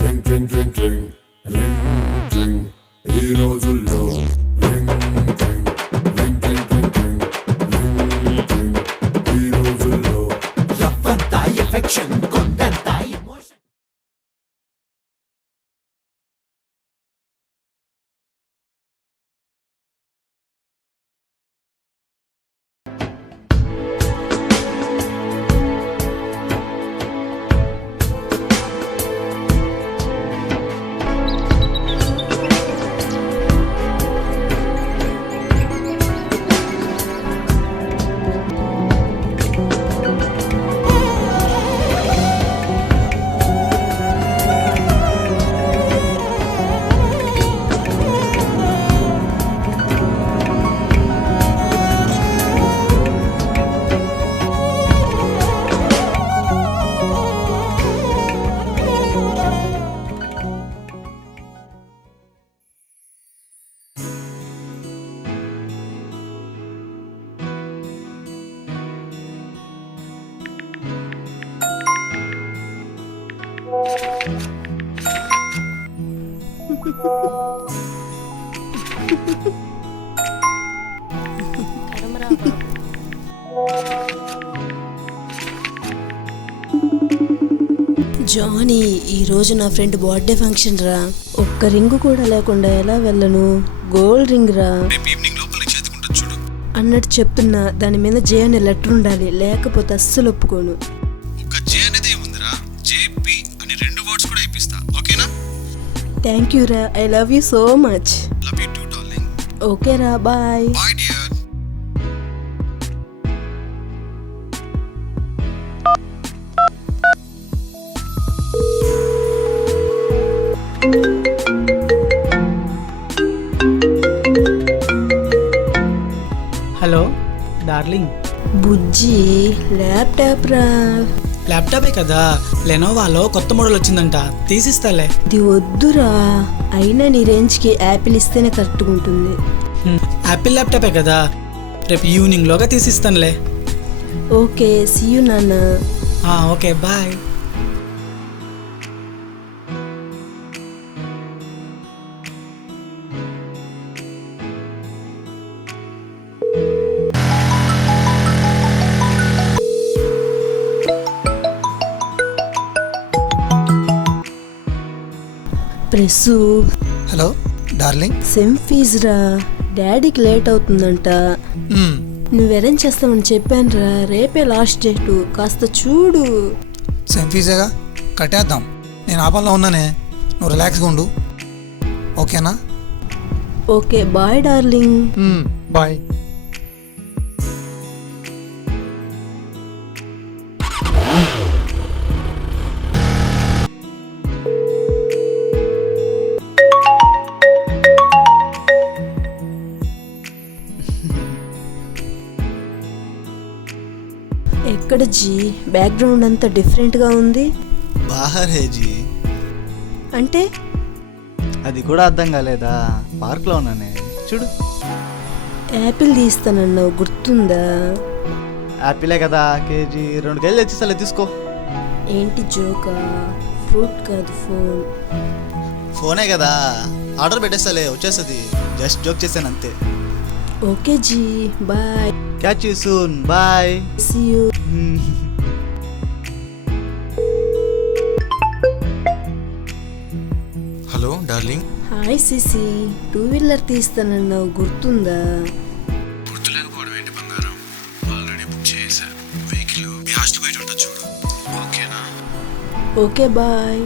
Ring ట్రింగ్ ట్రింగ్ ట్రింగ్ ring ట్రింగ్ ఈ రోజుల్లో ring ట్రింగ్ ring ట్రింగ్ ట్రింగ్ ట్రింగ్ ring ట్రింగ్ ఈ రోజుల్లో రవ్వంతా ఎఫెక్షన్ కొండంతా ఎమోషన్. జానీ, ఈరోజు నా ఫ్రెండ్ బర్త్డే ఫంక్షన్ రా. ఒక్క రింగు కూడా లేకుండా ఎలా వెళ్ళను? గోల్డ్ రింగ్ రా అన్నట్టు చెప్తున్నా. దాని మీద జే అనే లెటర్ ఉండాలి, లేకపోతే అస్సలు ఒప్పుకోను. థ్యాంక్ యూ రా, I love you so much. Okay రా, బాయ్. Hello darling. బుజ్జి, ల్యాప్టాప్ రా. ల్యాప్టాపే కదా, లెనోవాలో కొత్త మోడల్ వచ్చిందంట, తీసిస్తాలే. ఇది వద్దురా, అయినా నీ రేంజ్కి యాపిల్ ఇస్తేనే కరెక్ట్గా ఉంటుంది. యాపిల్ ల్యాప్టాపే కదా, రేపు ఈవినింగ్లోగా తీసిస్తానులే. ఓకే, సీ యూ నాన్న. Okay, bye. ప్రెస్సు. Hello darling. సెమ్ ఫీజు రా, డాడీకి లేట్ అవుతుందంట. నువ్వు అరేంజ్ చేస్తామని చెప్పాను రా, రేపే లాస్ట్ డేటు, కాస్త చూడు. సెమ్ ఫీజేగా, కట్టేద్దాం. నేను ఆ పనిలో ఉన్నానే, నువ్వు రిలాక్స్గా ఉండు, ఓకేనా? Okay, bye darling. బాయ్. ఎక్కడ జీ? బ్యాక్గ్రౌండ్ అంతా డిఫరెంట్గా ఉంది. బాహర్ హే జీ. అంటే అది కూడా అర్థం కాలేదా? పార్క్లో ఉన్నానే, చూడు. యాపిల్ తీస్తానన్నావు, గుర్తుందా? యాపిలే కదా, కేజీ 2 కేజీలు తెచ్చిస్తాలే, తీసుకో. ఏంటి జోకా? ఫ్రూట్ కాదు, ఫోన్. ఫోనే కదా, ఆర్డర్ పెట్టేస్తాలే, వచ్చేస్తుంది. జస్ట్ జోక్ చేశాను అంతే. Okay ji, bye. Catch you soon, bye. See you. Hello darling. Hi సిసి, 2 వీలర్ తీస్తానన్నావు, గుర్తుందా? గుర్తులేకపోవడం ఏంటి బంగారం? ఆల్రెడీ బుక్ చేశా. వెహికల్ మీ హాస్టల్ బయట ఉంటుంది, చూడు. ఓకేనా? Okay, bye.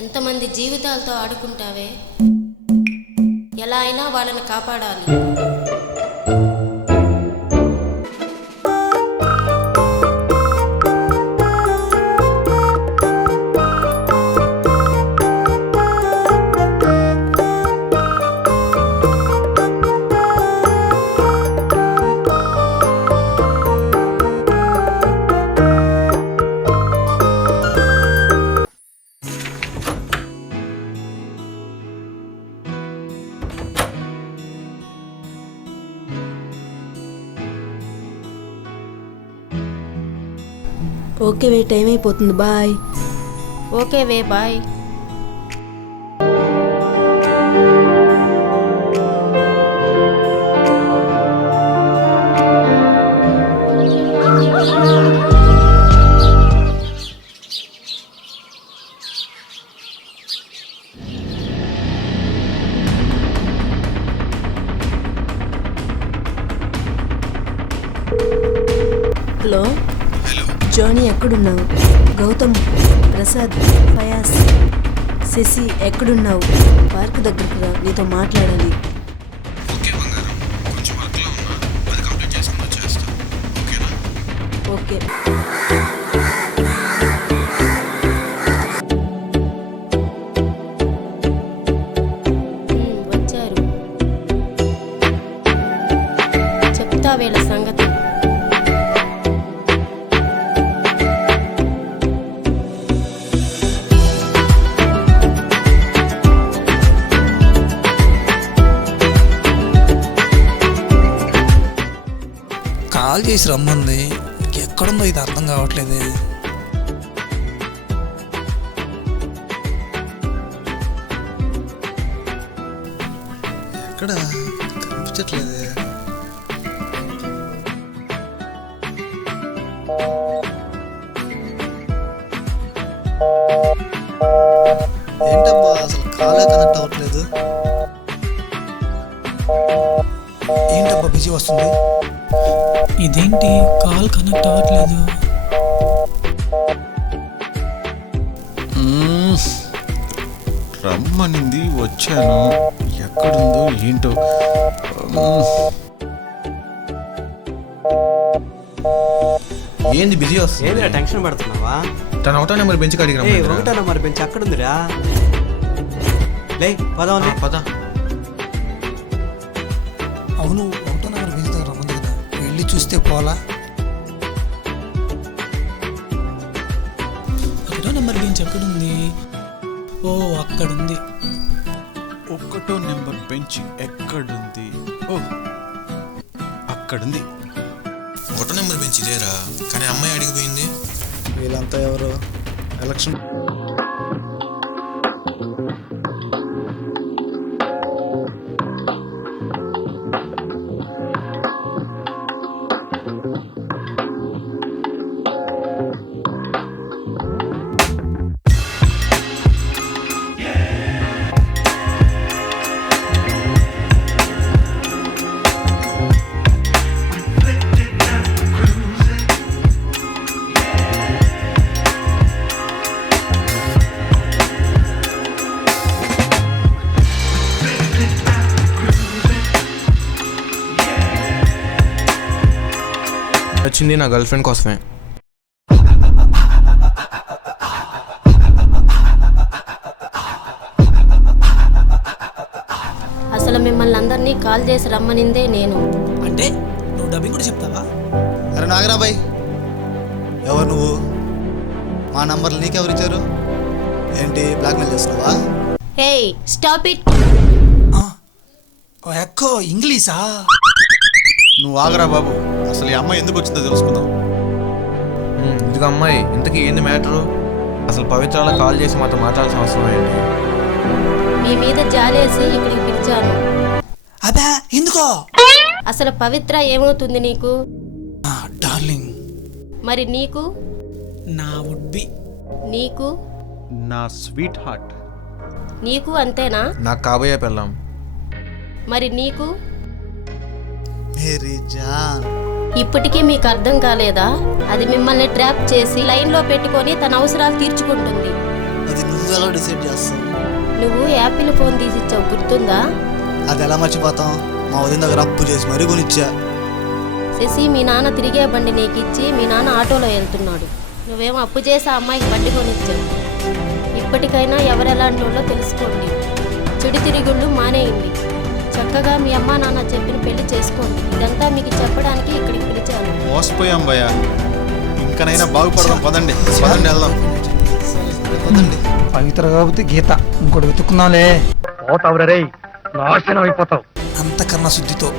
ఎంతమంది జీవితాలతో ఆడుకుంటావే, ఎలా అయినా వాళ్ళని కాపాడాలి. ఓకే వే, టైం అయిపోతుంది, బాయ్. ఓకే వే, బాయ్. Hello hello. జానీ, ఎక్కడున్నావు? గౌతమ్, ప్రసాద్, ఫయాస్, శశి ఎక్కడున్నావు? పార్క్ దగ్గరకు రా, నీతో మాట్లాడాలి. ఓకే బంగారం, కొంచెం వర్క్లో ఉన్నా, అది కంప్లీట్ చేసుకుని వచ్చేస్తా. ఓకేనా? ఓకే. వచ్చారు. చెప్తా వీళ్ళ సంగతి. కాల్ చేసి రమ్మంది, ఎక్కడుందో ఇది అర్థం కావట్లేదే. ఎక్కడ కనిపించట్లేదే. ఏంటబ్బా అసలు కాలే కనెక్ట్ అవ్వట్లేదు. ఏంటబ్బా బిజీ వస్తుంది? ఇదేంటి కాల్ కనెక్ట్ అవ్వట్లేదు? రమ్మనింది, వచ్చాను. ఎక్కడుందో ఏంటో. ఏంది బిజీ వస్తుంది? ఏందిరా టెన్షన్ పడుతున్నావా? తన ఒకటో నెంబర్ బెంచ్ కాడికి ఏ ఒకటో నెంబర్ బెంచ్ అక్కడుందిరా. లే పదం పద. అవును, ఒకటో నెంబర్ బెంచ్ దగ్గర రమ్మంది కదా, వెళ్ళి చూస్తే పోలా? ఒకటో నెంబర్ బెంచ్ ఎక్కడుంది? ఓ, అక్కడుంది. ఒకటో నెంబర్ బెంచ్ ఎక్కడుంది? ఓ, అక్కడుంది. ఒకటో నెంబర్ బెంచ్ ఇదేరా, కానీ అమ్మాయి అడిగిపోయింది. వీళ్ళంతా ఎవరు? ఎలక్షన్ వచ్చింది నా గర్ల్ ఫ్రెండ్ కోసమే. అసలు మిమ్మల్ని అందరినీ కాల్ చేసి రమ్మనిందే నేను. అంటే నువ్వు డబ్బింగ్ కూడా చెప్తావా? అరే నాగరాబాయ్, ఎవరు నువ్వు? మా నంబర్లు నీకెవరు ఇచ్చారు? ఏంటి బ్లాక్మెయిల్ చేస్తున్నావా? హే, స్టాప్ ఇట్. ఎక్కో ఇంగ్లీషా? నువ్వు ఆగరా బాబు, అసలు ఈ అమ్మాయి ఎందుకు వచ్చిందో తెలుసుకుందాం. ఇదిగో అమ్మాయి, ఇంతకీ ఏంది మ్యాటరు? అసలు పవిత్రాల కాల్ చేసి మాతో మాట్లాడాల్సిన అవసరం ఏంటి? మీ మీద జాలేసి ఇక్కడికి పిలిచాను. అబ్బా, ఎందుకో? అసలు పవిత్ర ఏమవుతుంది నీకు? డార్లింగ్. మరి నీకు? నా వుడ్ బి. నీకు? నా స్వీట్ హార్ట్. నీకు అంతేనా? నాకు కాబోయే పెళ్ళాం. మరి నీకు? మేరీ జాన్. ఇప్పటికీ మీకు అర్థం కాలేదా? అది మిమ్మల్ని ట్రాప్ చేసి లైన్లో పెట్టుకొని తన అవసరాలు తీర్చుకుంటుంది. అది నువ్వెలా డిసైడ్ చేస్తావు? నువ్వు యాపిల్ ఫోన్ తీసిచ్చావు, గుర్తుందా? అది ఎలా మర్చిపోతాం? మా వదిన దగ్గర అప్పు చేసి మరీ కొనిచ్చా. శశి, మీ నాన్న తిరిగే బండి నీకు ఇచ్చి మీ నాన్న ఆటోలో వెళ్తున్నాడు. నువ్వేమో అప్పు చేసి ఆ అమ్మాయికి బండి కొనిచ్చావు. ఇప్పటికైనా ఎవరెలాంటి వాళ్ళో తెలుసుకోండి. చెడు తిరుగుళ్ళు మానేయండి. చక్కగా మీ అమ్మా నాన్న చెప్పిన పెళ్లి చేసుకోండి. ఇదంతా మీకు చెప్పడానికి ఇక్కడికి పిలిచాను. మోసపోయాం భయ్యా, ఇంకనైనా బాగుపడదాం. పదండి పదండి వెళ్దాం. పదండి. పవిత్ర కాకపోతే గీత, ఇంకోటి వెతుక్కున్నాలే. పోతావురా రే, నాశనం అయిపోతావు. అంతకన్నా శుద్ధితో